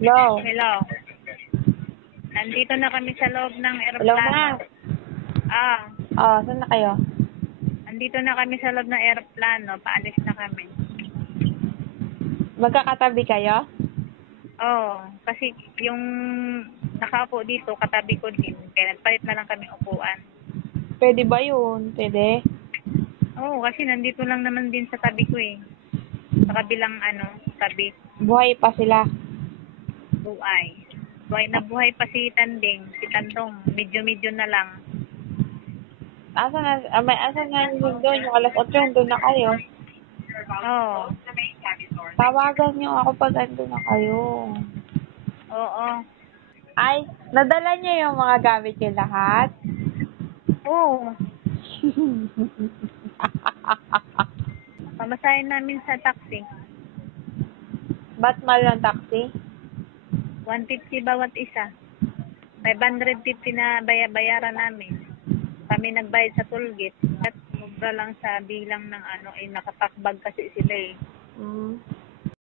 Hello. Hello. Nandito na kami sa loob ng Hello, ma. eroplano. Ah, Oh, saan na kayo? nandito na kami sa loob ng eroplano. Paalis na kami. Magkakatabi kayo? Oh, kasi yung nakaupo dito, katabi ko din. Kaya nagpalit na lang kami upuan. Pwede ba yun? Pwede? Oo, kasi nandito lang naman din sa tabi ko eh. Sa kabilang tabi. Buhay pa sila. Buhay. Buhay na buhay pa si Tanding. Si Tandong. Medyo-medyo na lang. Asan na yung doon? Yung alas 8, doon na kayo. Oo. Tawagan niyo ako pag andun na kayo. Oo. Ay, nadala niyo yung mga gamit niyo lahat? Oo. Pamasahin namin sa taxi. Ba't mahal ng taxi? 150 bawat isa. 550 na bayaran namin. Kami nagbayad sa tollgate. At mura lang sa bilang ng nakapakbag kasi sila eh. Hmm.